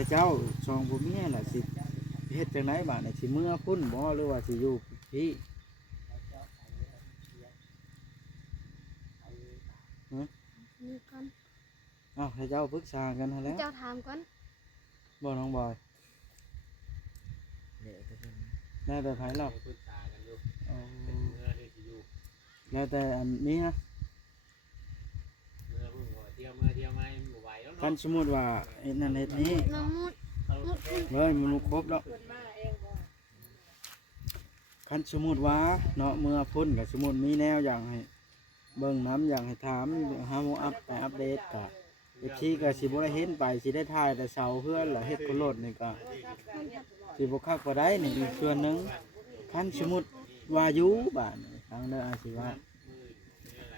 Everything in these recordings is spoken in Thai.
พระเจ้าชองบ่มีล่ะสิเฮ็ดจังไดบาดนี่สิเมื่อพุ่นบ่หรือว่าสิอยู่พี่มีก่อน อ้าวพระเจ้าปรึกษากันหั่นแหล้ว เจ้าถามก่อน บ่น้องบอย เดี๋ยวจะเป็น แล้วแต่ไผเล่า ปรึกษากันอยู่ อ๋อ เป็นเมื่อที่สิอยู่ แล้วแต่อันนี้นะ เมื่อเพิ่งว่าเที่ยวเมื่อเที่ยวมาบ่ไหวแล้ว คั เนาะ นสมมุติว่าเฮ็ดนั่นเฮ็ดนี้ น้องมุด เฮ้ยมันครบแล้วคันสมมุติว่าเนาะเมื่อพุ่นก็สมมุติมีแนวอย่างให้เบิ่งน้ำอย่างให้ถามหาโมอัปไปอัปเดตก็FCก็สิบ่ได้เห็นไปสิได้ถ่ายแต่เสาเฮือนแล้วเฮ็ดคนโลดนี่ก็สิบ่คักบ่ได้นี่อีกส่วนหนึงคันสมมุติว่าอยู่บ้านนี่ทางเด้ออาสิว่า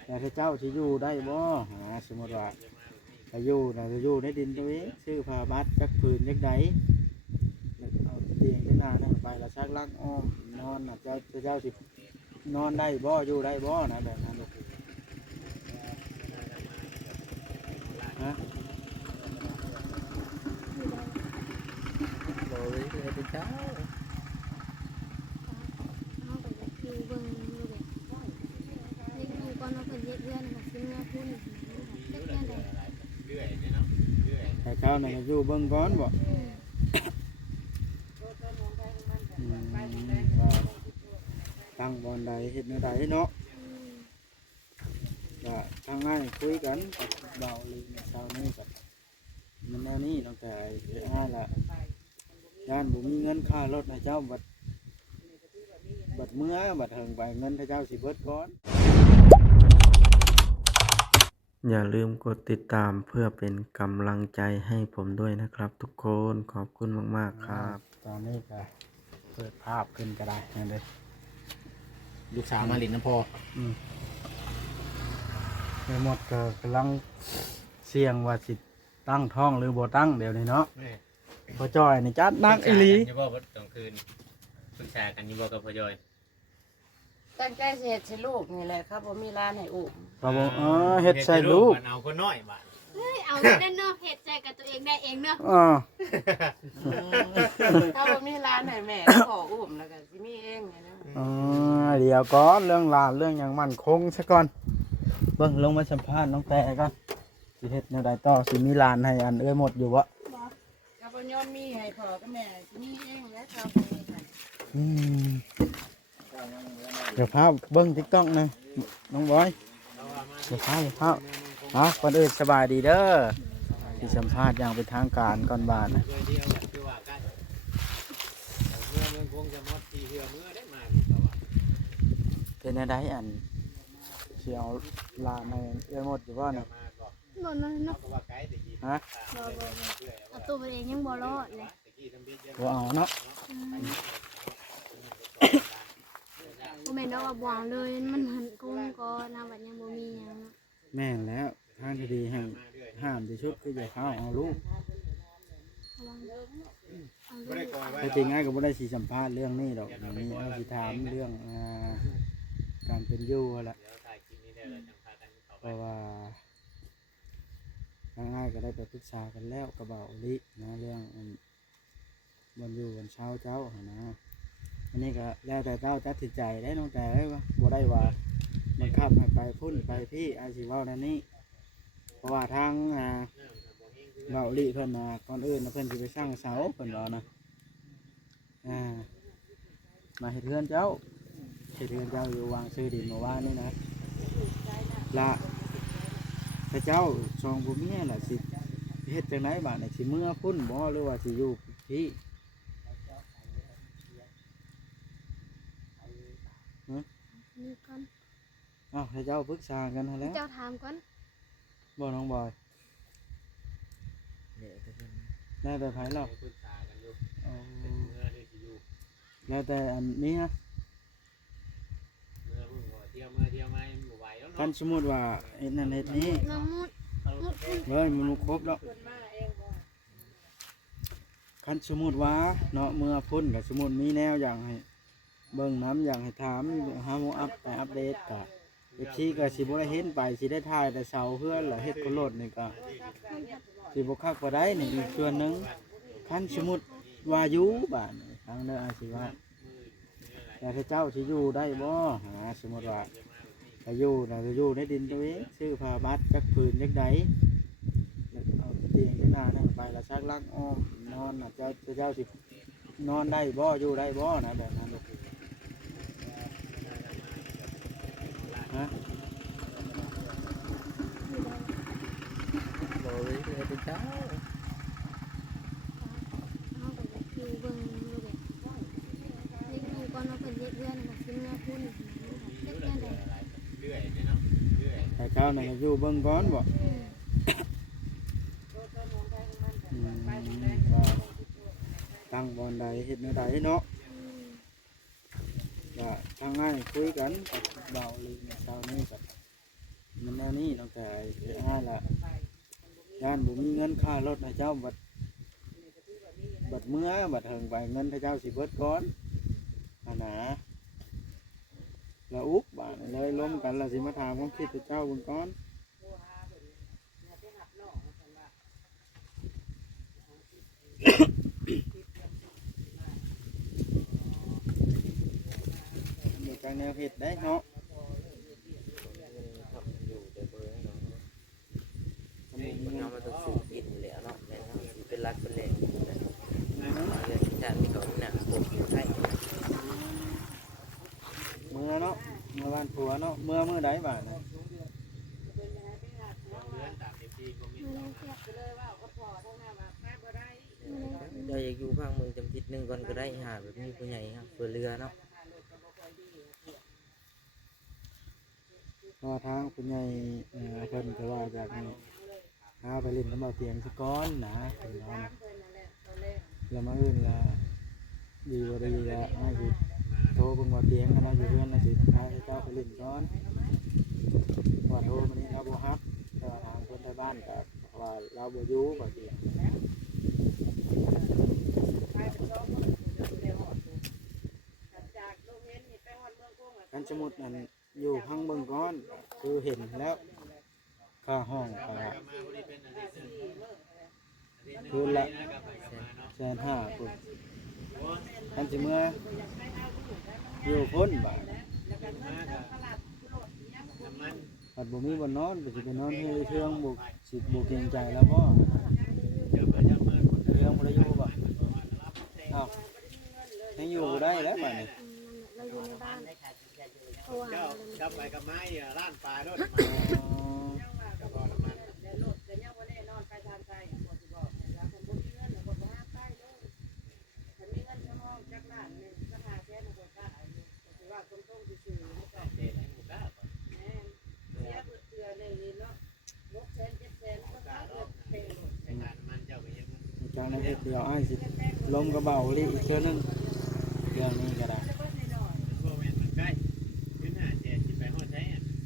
แต่ถ้าเจ้าสิอยู่ได้บ่หาสมมุติว่าถ้าอยู่น่ะจะอยู่ในดินตัวเองซื้อผ้าบัดจักผืนจักใดเอาเตียงที่หน้านั่นไปแล้วซักลักอ้อมนอนน่ะเจ้าสินอนได้บ่อยู่ได้บ่นะแบบนั้นลูกฮะ โดยเป็นเจ้า เอาไปอยู่เบิ่งอยู่เด็กเด็กอยู่ก่อนเอาเพิ่นเฮ็ดเรือนมาสิเมื่อพุ่นเด็กแม่ใด เรื่อยเนาะเรื่อย แต่เจ้าน่ะก็อยู่เบิ่งก่อนบ่ว่าตั้งบอนใดเฮ็ดแนวใดเนาะก็ทางง่ายคุยกันกับเบาลีในเช้านี้กับมันแนวนี้ตั้งแต่ละย่านบ่มีเงินค่ารถให้เจ้าบัดเมื่อบัดเฮิงไปเงินให้เจ้าสิเบิดก่อนอย่าลืมกดติดตามเพื่อเป็นกำลังใจให้ผมด้วยนะครับทุกคนขอบคุณมากๆครับตอนนี้ก็เปิดภาพขึ้นก็ได้นั่นเลย ลูกสาวมาหลินน้ำพอ ในหมดก็กำลังเสี่ยงว่าสิตั้งท้องหรือบ่ตั้งเดี๋ยวนี้เนาะพอจอยนี่จัดนักอีหลี อยู่บ่กลางคืนปรึกษากันอยู่บ่กับพ่อจอย ตั้งใจสิเฮ็ดให้ลูกนี่แหละครับบ่มีร้านให้อุ้ม ครับผมเฮ็ดใส่ลูก เอาคนน้อยบาด เฮ้ยเอาเล่นเนาะเฮ็ดใจกับตัวเองได้เองเนาะ ถ้าบ่มีร้านให้แม่ขออุ้มแล้วก็สิมีเองเนี่ยนะ เดี๋ยวก่อนเรื่องลานเรื่องอย่างมั่นคงซะก่อนเบิ่งลงมาสัมภาษณ์น้องแต่ก่อนสิเฮ็ดแนวใดต่อสิมีลานให้อันเอ้ยหมดอยู่บ่ ก็บ่ยอมมีให้พ่อกับแม่สิมีเองแล้วครับมีให้ เดี๋ยวพาเบิ่ง TikTok นะน้องบอยเดี๋ยวพาก่อนอื่นสบายดีเด้อที่สัมภาษณ์อย่างเป็นทางการก่อนบ้านนะ เดียวคือว่ากันเมื่อเมืองคงจะมดที่เหือเมื่อได้มานี่ก็ว่า เป็นอะไรอันเสียวลาในเอ้ยหมดอยู่บ่น่ะ มาก็ บ่เนาะเนาะ ก็ว่าไกลแต่กี้ ฮะ บ่เอาตัวเองยังบ่รอดเลย ตะกี้ทำบิดเยอะ บ่เอาเนาะ บ่แม่นว่าบ่เอาเลยมันหันกุ้งก่อนนะบัดยังบ่มีหยัง แม่นแล้วทางที่ดีให้ห้ามที่สุดคืออย่าเข้าเอาลูก ระวังเอา บ่ได้ ลูก ก่อยไว้ แต่จริงง่ายก็บ่ได้สิสัมภาษณ์เรื่องนี้ดอกมีเอาสิถามเรื่องการเป็นอยู่หั่นล่ะ เดี๋ยวถ่ายคลิปนี้ได้แล้วจังพากันเข้า เพ ไป ราะว่าทางง่ายก็ได้ไปปรึกษากันแล้วกับเบาลินะเรื่องวันอยู่วันเช้าเจ้าหั่นนะอันนี้ก็แล้วแต่เจ้าตัดสินใจได้น้องแต่ว่าบ่ได้ว่ามันขับให้ไปพุ่นไปพี่อาสิเว้านั่นนี่เพราะว่าทางเบาลิเพิ่นก่อนอื่นนะเพิ่นสิไปสร้างเสาเพิ่นว่านะมาเฮ็ดเรือนเจ้าเฮ็ดเรือนเจ้าอยู่วางซื้อดินเมื่อวานนี่นะละพระเจ้าชองบ่มีล่ะสิเฮ็ดจังไดบาดนี่สิเมื่อพุ่นบ่หรือว่าสิอยู่พี่มีก่อน อ้าวให้เจ้าปรึกษากันหั่นแหล้ว เจ้าถามก่อน บ่น้องบอย เดี๋ยวจะเป็น แล้วแต่ไผเล่า ปรึกษากันอยู่ อ๋อ เป็นเมื่อที่สิอยู่ แล้วแต่อันนี้นะ เมื่อเพิ่งว่าเที่ยวเมื่อเที่ยวมาบ่ไหวแล้ว คัน เนาะ สมมุติว่าเฮ็ดนั่นเฮ็ดนี้ น้องมุด เฮ้ยมันครบแล้ว เพิ่นมาเองบ่ คันสมมุติว่าเนาะเมื่อพุ่นก็สมมุติมีแนวอย่างให้เบิ่งน้ำอย่างให้ถามหาโมอัปไปอัปเดตก็FCก็สิบ่ได้เห็นไปสิได้ถ่ายแต่เสาเฮือนแล้วเฮ็ดคนโลดนี่ก็สิบ่คักบ่ได้นี่อีกส่วนหนึง คันสมมุติว่าอยู่บ้านนี่ทางเด้ออาสิว่าแต่ถ้าเจ้าสิอยู่ได้บ่หาสมมุติว่าถ้าอยู่น่ะจะอยู่ในดินตัวเองซื้อผ้าบัดจักผืนจักใดแล้วเอาเตียงที่หน้านั่นไปแล้วซักลักอ้อมนอนน่ะเจ้าสินอนได้บ่อยู่ได้บ่นะแบบนั้นฮะ อยู่ได้ โดยเพื่อเป็นเจ้า เอาไปแบบอยู่เบิ่งดูแบบเล็กอยู่ก่อนเนาะเพิ่นเฮ็ดเรือนน่ะสิเมื่อพุ่นน่ะจักแม่นใด เรื่อยเนี่ยเนาะเรื่อย แต่เจ้าน่ะก็อยู่เบิ่งก่อนบ่ อืม ว่าตั้งบอนใดเฮ็ดแนวใดเนาะ อืม ว่าทางง่ายคุยกันกับเบาเลยในเช้านี้กับมันแนวนี้น้องแต่ง่ายละย่านบ่มีเงินค่ารถให้เจ้าบัดเมื่อบัดเฮิงไปเงินให้เจ้าสิเบิดก่อนอันนะแล้วอุกบาดนี้เลยล้มกันแล้วสิมาถามความคิดให้เจ้าเบิ่งก่อนเดี๋ยวจังแนวเฮ็ดได้เนาะ ครับอยู่แต่เบอร์เนาะมันเอามาต้องซื้อกินแล้วเนาะแม่นสิเป็นรักเป็นแหล่งนะเรื่องที่จานที่เขาหนักผมใช่ เมื่อเนาะเมื่อวันผัวเนาะเมื่อใดบาดน่ะ เดือนตามที่ก็มี มื้อแรกเสีย เราอยากอยู่ภาคเมืองจำทิดหนึ่งก่อนก็ได้หาแบบมีผู้ใหญ่ครับเปิดเรือเนาะ ก็ทางผู้ใหญ่เพิ่นก็ว่าอยากให้หาไปเล่นน้ำเบาเตียงซะก่อนนะเพิ่นว่านะแล้วมาอื่นละดีบ่ดีละให้สิโทรเบิ่งว่าเตียงกันนะอยู่เรือนน่ะสิพาเจ้าไปเล่นก่อนว่าโทรมานี่เราบ่ฮับแต่ว่าทางคนในบ้านก็ว่าเราบ่อยู่บ่เตียงกันสมมุตินั่นอยู่พังเบิ่งก่อนคือเห็นแล้วค่าห้องก็ มาพอดีเป็นอาทิตย์นึง คืนละ กลับไปกลับมาเนาะ 150,000พุ่นกันสิเมื่ออยู่พ้นบ่าด มากับน้ำมัน บัดบ่มีบ่นอนบ่สิไปนอนให้เทืองบ่สิบ่เกรงใจแล้วบ่ เจอไปเจอมาคน เทืองบ่ได้อยู่บ่อ้าวยังอยู่บ่ได้แล้วบัดนี้ เราอยู่ในบ้านโทรหา เจ้า เลย กลับไปกับไม้ร้านปลาด้วย อ๋อ กับพอละมัน เจ้าในเฮ็ดเดียวอ้ายสิลมกระเบาลิอีกเทื่อนึงเรื่องนี้ก็ได้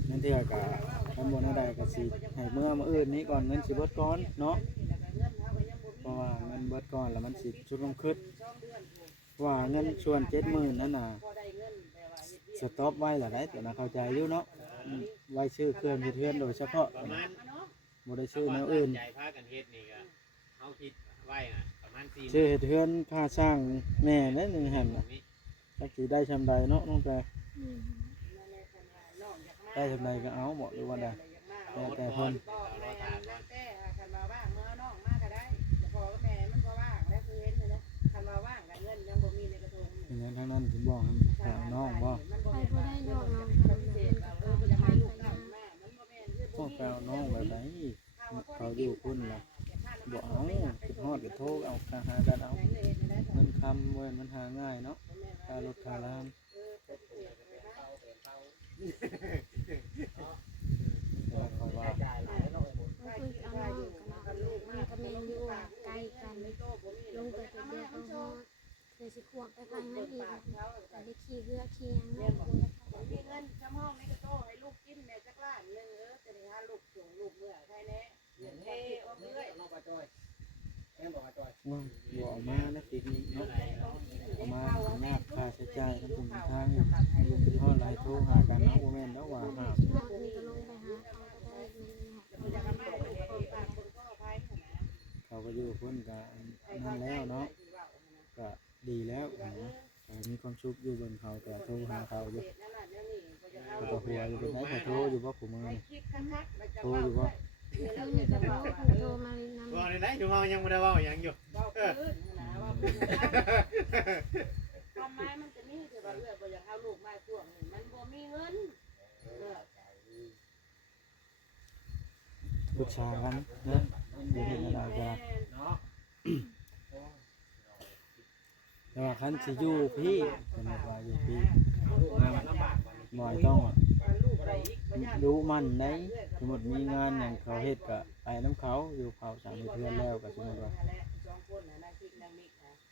นั่นเทื่อก็ทำบ่ได้ก็สิให้เมื่อมื้ออื่นนี้ก่อนเงินสิเบิดก่อนเนาะเพราะว่าเงินเบิดก่อนแล้วมันสิชุดลงคึดว่าเงินชวน70,000นั่นน่ะสต็อปไว้แล้วได้แต่น่าเข้าใจอยู่เนาะไว้ชื่อเครื่องเฮ็ดเฮือนโดยเฉพาะ ประมาณ บ่ได้ชื่อแนวอื่น ใจพากันเฮ็ดนี่ก็เขาคิดไว้นะประมาณ4 ชื่อเฮ็ดเฮือนค่าสร้างแม่นั่นนึงหั่นน่ะจักสิได้ชำใดเนาะน้องแปร อืม ได้ชำใดก็เอาบ่หรือว่าได้แต่เพิ่น อย่างนั้นทั้งนั้นผมบอกให้หาน้องว่า ไปบ่ได้ดอกน้องกันเลยทางไปนะ พวกแปลน้องแบบไหนเขาอยู่พุ่นล่ะบอกเอาคิดฮอดก็โทรเอาค่าหากันเอาเงินคำเว้ยมันหาง่ายเนาะค่ารถค่าล่างแต่คอยว่า ก็คือเอาน้องกันเนาะมันก็แม่นอยู่ว่าใกล้กันลงไปแต่เดียวก็ฮอดเดี๋ยวสิขวบไปทางนั้นอีกแต่ได้ขี่เรือขี่หยังเนาะ มีเงินจำห้องในกระโต้ให้ลูกกินแม่จักล้านหนึงจะได้หาลูกส่งลูกเมื่อใช่แน่เฮ้ออกเรื่อย ว่าบ่เอามาแล้วปีนี้เนาะเอามาหน้าค่าใช้จ่ายทั้งทุนทางอยู่คิดฮอดหลายโทรหากันเนาะบ่แม่นแล้วว่าหา เนาะนี่ก็ลงไปหาเขาก็ได้เงินหา เขา ก็อยู่เพิ่นก็นั่นแล้วเนาะก็ดีแล้วนะก็มีความสุขอยู่บนเขาแต่โทรหาเขาอยู่ก็บ่หัวอยู่บนไหนก็โทรอยู่บ่ผู้มือนี่โทรอยู่บ่ มีกระเป๋าโทรมาเลยนำ ว่าในไหนอยู่เฮายังบ่ได้เว้าหยังอยู่ ความหมายมันจะมีแต่ว่าเอื้อบ่อยากเอาลูกมาช่วงนี้มันบ่มีเงิน ปรึกษากันเนาะบ่เห็นอะไรก็แต่ว่าคันสิอยู่พี่สมมุติว่าอยู่พี่บ่ต้องรู้มันได้สมมุติมีงานหยังเขาเฮ็ดก็ไปนํเขาอยู่เขาสามเดือนแล้วก็สมมุติว่า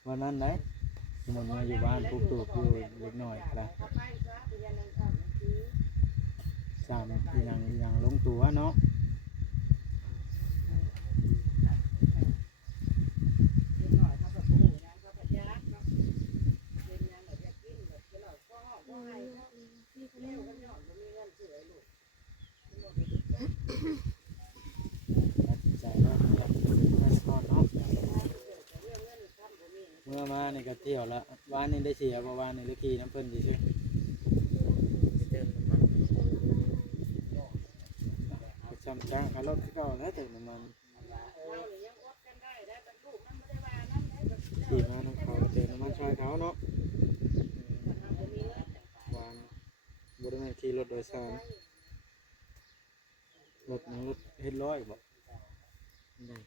วันนั้นได้สมมุติว่าอยู่บ้านปุ๊บตัวอยู่เล็กน้อยก็สามอย่างลงตัวเนาะใจเนาะเมื่อมานี่ก็เที่ยวละวานนี่ได้เสียบ่วานนี่ได้ขี่น้ำเพิ่นซื่อ ไปเติมน้ำมัน จำจ้างเขารถเก่าแล้วแต่น้ำมันขี่มาน้ำเขาเติมน้ำมันช่วยเขาเนาะวานบริเวณขี่รถโดยสารรถนั้นรถเฮ็ดร้อยบ่ได้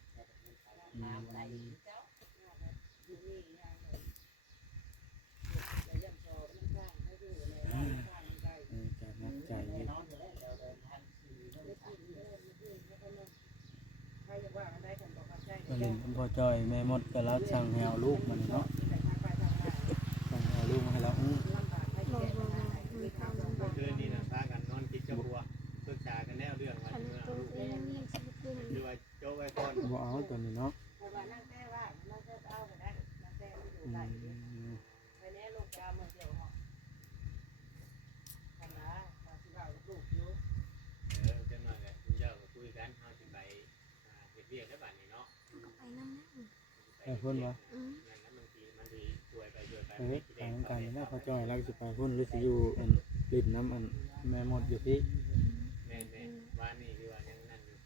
จะนักใจอยู่พอจอยแม่มดก็รับสั่งให้เอาลูกมันเนาะสั่งเอาลูกมาให้เราบ่มีความลำบาก คืนนี้น่ะพากันนอนคิดกับบัวปรึกษากันแนวเรื่องว่า คัน จะเอา โต ลูก เองนี่สิขึ้น หรือว่าโจ้ไว้ก่อน บ่เอาตัวนี้เนาะ จังหน่อยแหละคุณเจ้าก็คุยกันเฮาสิไปเฮ็ดเวียกได้บัดนี้เนาะ ก็ไปนำ ไปพุ่นวะ นั่นนะบางทีมันดีช่วยไปช่วยไป ไปน้ำกันแล้วพอจอยแล้วสิไปพุ่นหรือสิอยู่อันริมน้ำอันแม่มดอยู่พี่ แม่นๆว่านี่คือว่ายังนั่นอยู่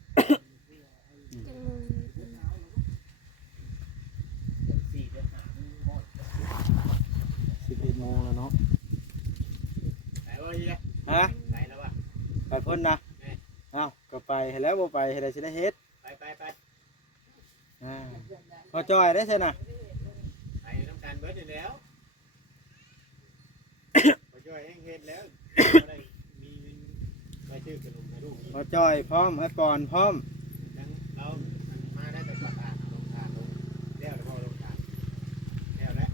จังง11 โมงแล้วเนาะ ไปบ่อีก ฮะ ไปแล้วว่ะ ไปพุ่นนะเอ้าก็ไปแล้วบ่ไปให้ได้สิได้เฮ็ด ไป พอจอยได้ใช่น่ะ ไปน้ำกันเบิดอยู่แล้วไปช่วยเฮ็ดแล้วได้มีไปชื่อขนมให้ลูก พอจอยพร้อมไอ้ปอนพร้อม ทั้งเรามาได้แต่ปัดลงทานลงแล้วพอลงทานแล้วแล้ว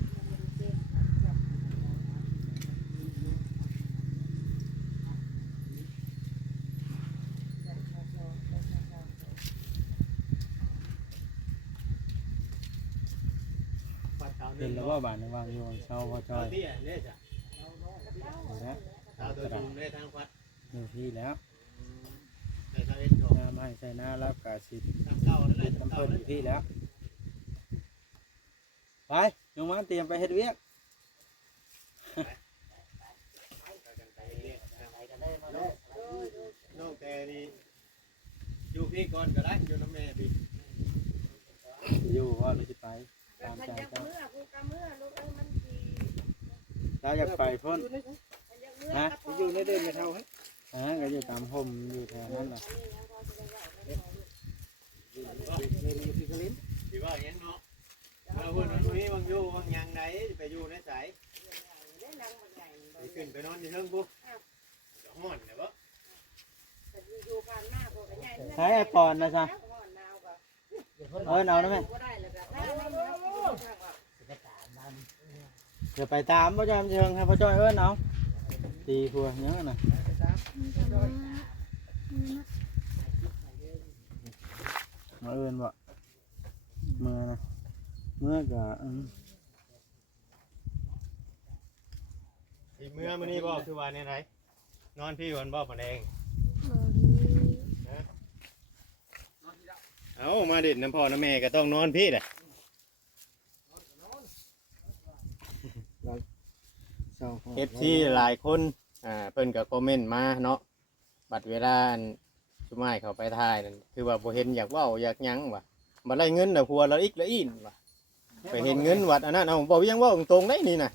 เป็นแล้วว่าบ้านวางอยู่เช้าพอจอย ที่เนี่ยจ้ะ อยู่แล้ว ตาตัวจุ่มได้ทางวัด อยู่ที่แล้ว ในทางเอ็นโ น้ำให้ใส่หน้ารับกาสิ ทางเข้านั่นแหละ น้ำ เข้า เพิ่นอยู่ที่แล้วไปลงมาเตรียมไปเฮ็ดเวียก น้องแต่นี่อยู่พี่ก่อนก็ได้อยู่น้ำแม่พี่ อยู่ว่าเราจะไปตามใจเจ้าเราอยากไปพุ่นฮะ อยู่ในเดินไม่เท่าให้ ก็อยู่ตามห่มอยู่แถวนั้นแหละ ที่ว่าอย่างเนาะเราพูดนั้นนี้บางอยู่บางยังไหนไปอยู่ในสายไปขึ้นไปนอนที่เทิงปุ๊บจะห่อนเนี่ยบ่ ใช้ไอปอนนะจ๊ะเอาได้ไหมเดี๋ยวไปตามพ่อจอยเชิงให้พ่อจอยเอาตีครัวยังไงนะมาบ่เมื่อนะเมื่อก็ อีเมื่อมื้อนี้บ่คือว่าในไหนนอนพี่วันบ่ปานเอง บ่มี น เอามาเด็ดน้ำพ่อน้ำแม่ก็ต้องนอนพี่แหละ เศร้า เอฟซีหลายคนเพิ่นก็คอมเมนต์มาเนาะบัดเวลาอันชุมายเขาไปถ่ายนั่นคือว่าบ่เห็นอยากเว้าอยากหยังว่ะบ่ได้เงินน่ะพัวเราอีกละอีนว่ะไปเห็นเงินวัดอันนั้นเอาบ่เวียงเว้าตรงๆได้นี่น่ะ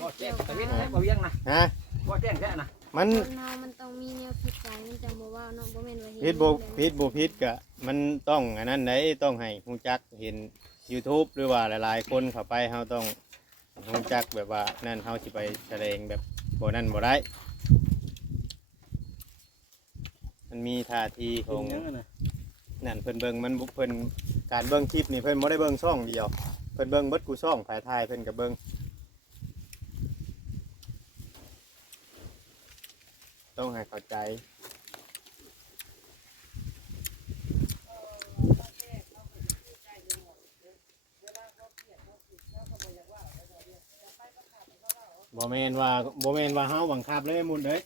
ก็แจ้งตะเวนบ่เวียงนะ ฮะ ก็แจ้งแค่นะ มัน คนเฮามันต้องมีแนวคิดใจมันจังบ่ว่าเนาะบ่แม่นว่าเฮ็ด ผิดบ่ผิดก็มันต้องอันนั้นได้ต้องให้ฮู้จักเห็น YouTube หรือว่าหลายๆคนเข้าไปเฮาต้องฮู้จักแบบว่านั่นเฮาสิไปแสดงแบบบ่นั่นบ่ได้มันมีท่าทีข ขอ อง ง ยังน่ะ นั่นเพิ่นเบิ่งมันเพิ่นการเบิ่งคลิปนี่เพิ่นบ่ได้เบิ่งช่องเดียวเพิ่นเบิ่งเบิดกูช่องภายท้ายเพิ่นก็เบิ่งต้องให้เข้าใจบ่แม่นว่าเฮาบังคับเลยหมุนเด้ย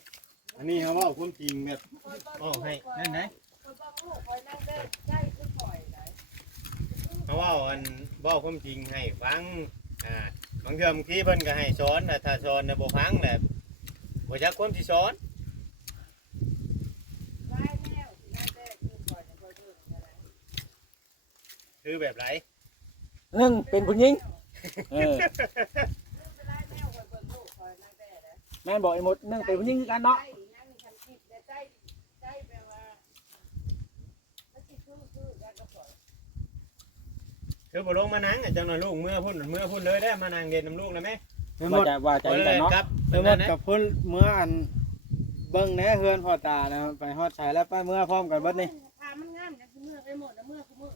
อันนี้เฮาเว้าความจริงแบบให้นั่นไหน เขาว่าอันบอกความจริงให้ฟังบางเทอมที่เพิ่นก็ให้สอนแต่ถ้าสอนน่ะบ่ฟังแหละบ่จักความสิสอนคือแบบไร เป็นผู้หญิงแม่บอกไอ้หมดเป็นผู้หญิงคือกันเนาะ คือบ่ลงมานั่งจังหน่อยลูกเมื่อพุ่นเลยได้มานั่งเรียนน้ำลูกนะแม่ ไปหมด ว่าใจกันเนาะ ครับ ไปหมดกับเพิ่นเมื่ออันเบิ่งแหน่เฮือนพ่อตานะไปฮอดชายแล้วไปเมื่อพร้อมกันเบิดนี่ มันงามจังสิเมื่อไปหมดแล้วเมื่อคือเมื่อ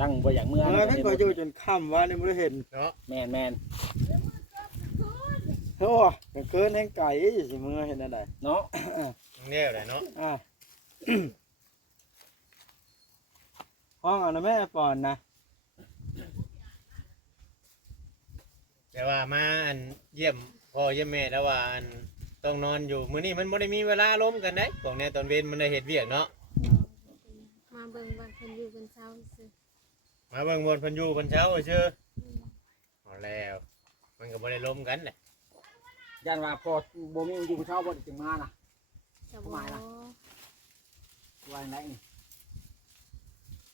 ตั้งบ่อย่างเมื่อ เมื่อนั้นก็อยู่จนค่ำว่านี่บ่ได้เห็น เนาะ แมน โอ้ก็เกินแห่งไก่สิเมื่อเห็นได้ เนาะ แน่แหละเนาะ อ่า ห้องเอานะแม่ปอนนะ แต่ว่ามาอันเยี่ยมพ่อเยี่ยมแม่แล้วว่าอันต้องนอนอยู่มื้อนี้มันบ่ได้มีเวลาล้มกันเด้ของแน่ตอนเว้นมันได้เฮ็ดเวียกเนาะ มาเบิ่งว่าเพิ่นอยู่เพิ่นเศร้าซื่อ มาเบิ่งบนเพิ่นอยู่เพิ่นเช้าซื่อเอาแล้วมันก็บ่ได้ล้มกันแหละ ย่านว่าพอบ่มีอยู่เช้าบ่จึงมานะ จะบ่ ว่าจังไดนี่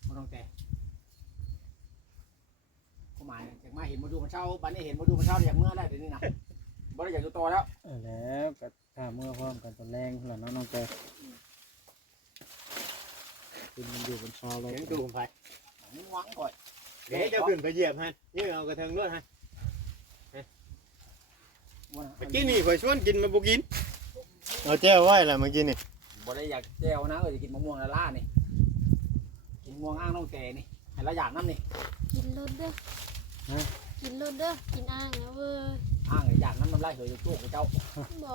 บ่ต้องแต่ก็หมายจังมาเห็นบ่ดูมันเช้าบัดนี้เห็นบ่ดูมันเช้าอยากเมื่อแล้วเดี๋ยวนี้นะบ่ได้อยากอยู่ต่อแล้ว แล้วก็ถ้าเมื่อพร้อมกันตอนแรงพุ่นล่ะเนาะน้องแกกินมันอยู่บนชอเลย เสียงตู้ผมไป นี่หวังก่อน เดี๋ยวจะขึ้นไปเหยียบฮะยื้อเอากระเทิงรถฮะเมื่อกี้นี่ข่อยชวนกินมาบ่กินเอาแจ้วไว้ล่ะเมื่อกี้นี่ บ่ได้อยากแจ้วนะจะกินมะม่วงละล่านี่กินม่วงอ้างน้องแกนี่ให้ละอย่างน้ำนี่ กินรถเด้อกินรถเด้อกินอ่างนะเว้ย อ้างอย่างน้ำน้ำลายเหยจุกเจ้า บ่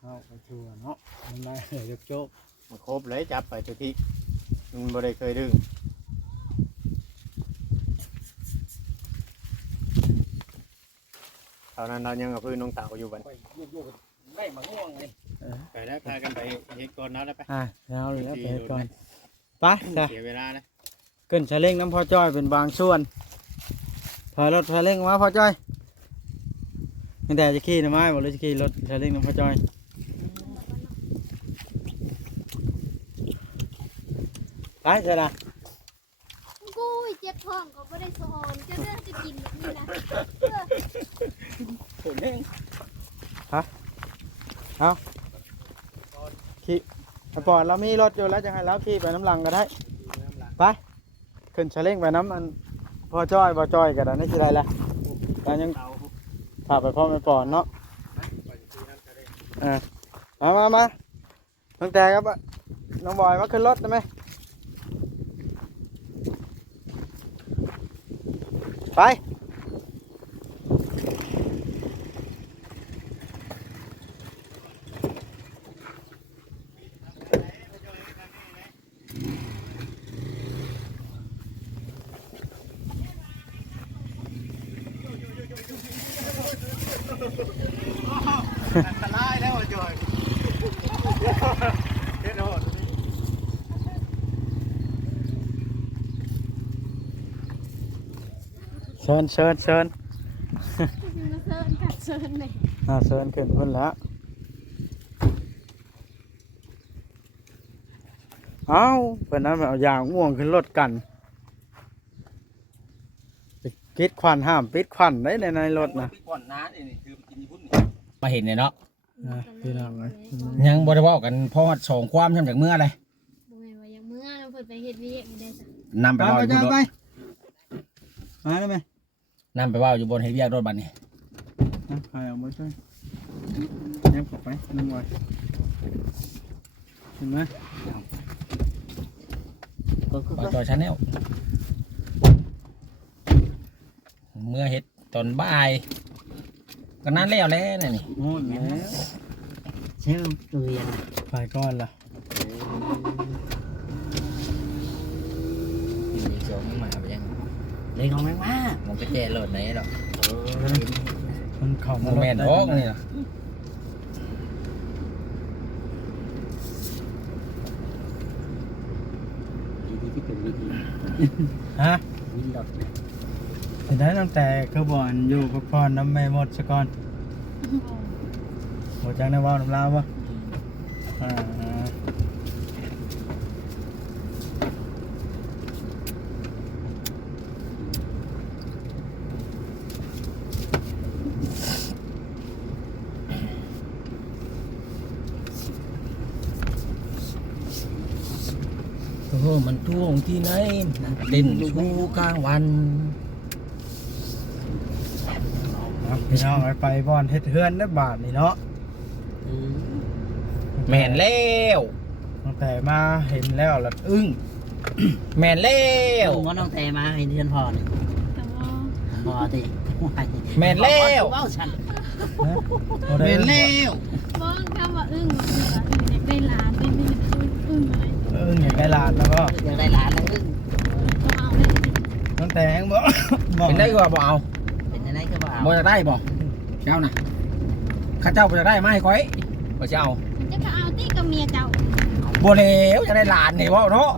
เอาไปชัวเนาะมันได้ยกโจก มันครบเลยจับไปทุกทีมันบ่ได้เคยดึงตอนนั้นเรายังกับพื้นน้องเต่าอยู่บัด ไปยุกได้มะม่วงนี่ ไปแล้วพากันไปเฮ็ดก่อนเนาะแล้วไป แล้วเลยไปก่อนไปจ้ะ เสียเวลานะ เกินชาเล้งน้ำพ่อจ้อยเป็นบางส่วนพอรถชาเล้งมาพ่อจ้อยไม่แต่จะขี่หรือไม่บอกเลยจะขี่รถชาเล้งน้ำพ่อจ้อยไปเสร็จละ กูเจ็บท้องก็บ่ได้สอนจะเรื่องจะกินแบบนี้นะ ถึงเอง ขี่ไปปอดเรามีรถอยู่แล้วจะให้เราขี่ไปน้ำหลังก็ได้ไปขึ้นชาเล้งไปน้ำมันพ่อจ้อยพ่อจ้อยก็ได้นี่คืออะไรล่ะแต่ยังพาไปพ่อไปปอดเนาะมาตั้งแต่ครับน้องบอยมาขึ้นรถได้ไหมไป เชิญ มาเซิร์นกัดเซิร์นเลย เชิญขึ้นเพิ่นแล้วเอ้าเพิ่นนั้นเอายางม่วงขึ้นรถกันปิดควันห้ามปิดควันได้ในรถนะ ก่อนน้านี่คือกินญี่ปุ่นมาเห็นเนี่ยเนาะ พี่น้องเลย ยังบ่ได้เว้ากันพอดสองความทำจากเมื่ออะไร บ่แม่นว่าอย่างเมื่อเราเพิ่นไปเฮ็ดเวียกนี่ได้จ้ะ นำไปเว้าอยู่บนรถ มาได้ไหม นำไปเว้าอยู่บนเฮ็ดเวียกรถบัดนี้ ใครเอามาช่วยยับเข้าไปนั่งไว้เห็นไหม ปจอชาแนลเมื่อเฮ็ดตอนบ่ายก็นั้นแล้วแหละนี่ โอ้แล้ว ใช่ตัวเรียน ไปก้อนละ กินอีกสองมาไปยังเลยของแม่งมามันก็แจโหลดไหนหรอก มันเข้า โม มา เมนต์บอกนี่นะ ดีที่เป็นวิธี ฮะ วิธีหลด เห็นได้ตั้งแต่คือบอนอยู่กับพรน้ำไม่หมดสะก่อนหมดจังในว่าวน้ำลาวปะอ่าโอ้โหมันท่วงที่ไหนเด่นชูกลางวัน ครับพี่น้องไปบอนเฮ็ดเฮือนได้บาทนี่เนาะ แม่นแล้ว ตั้งแต่มาเห็นแล้วละอึ้ง แม่นแล้ว ว่าน้องแต่มาให้เดือนพอนี่ แต่ว่า พอติ แม่นแล้ว ว้าวฉัน แม่นแล้ว บ่คำว่าอึ้งก็คือว่าอยากได้หลานได้ไม่ได้อึ้งอะไร อึ้งอย่างไรลานแล้วก็ อยากได้หลานแล้วอึ้ง ก็เอาได้ ตั้งแต่ยังบอกบอก เป็นได้ก็บ่เอา เป็นยังไงก็บ่เอา บ่จะได้บ่เจ้าน่ะข้าเจ้าบ่จะได้มาให้ก้อยบ่จะเอา มันจะก็เอาที่กับเมียเจ้า บ่แล้วจะได้หลานนี่บ่เนาะ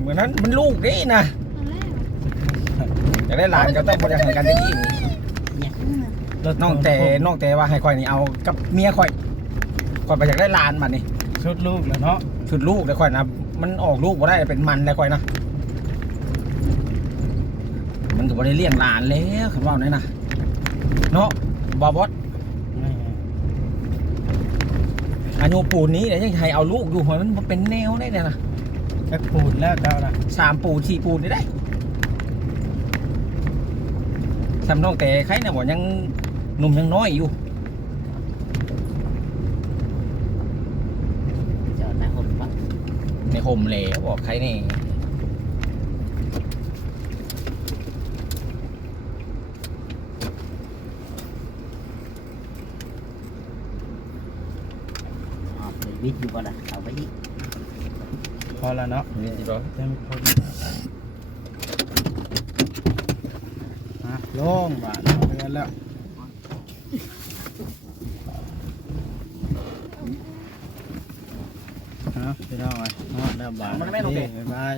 เหมือนนั้นมันลูกนี่นะ ตอนแรก อยากได้หลานก็ต้องบ่ได้ให้กันได้ยิน เนี่ย น้องแต่ว่าให้ข่อยนี่เอากับเมียข่อยข่อยบ่อยากได้หลานบัดนี้ ชุดลูกแล้วเนาะ ชุดลูกเดี๋ยวข่อยนะมันออกลูกบ่ได้เป็นมันแล้วข่อยนะมันก็บ่ได้เลี้ยงหลานแล้วคำว่าไหนนะเนาะบ่บอสอายุปูนนี้เดี๋ยวยังให้เอาลูกอยู่หัวมันบ่เป็นแนวได้เนี่ยนะ แค่ปูดแล้วเจ้านะ 3 ปูน 4 ปูนได้สำน้องแต่ใครเนี่ยบ่ยังหนุ่มยังน้อยอยู่ จอดหน้าผมปะ ในห่มแหล่บอกใครนี่ อ๋อเลยวิทย์อยู่บ่ล่ะเอาไปอีก พอแล้วเนาะ นี่สิบ่ เต็มคนโล่งบาทเดือนแล้วพี่น้องไปนอนแล้วบาทบ๊ายบาย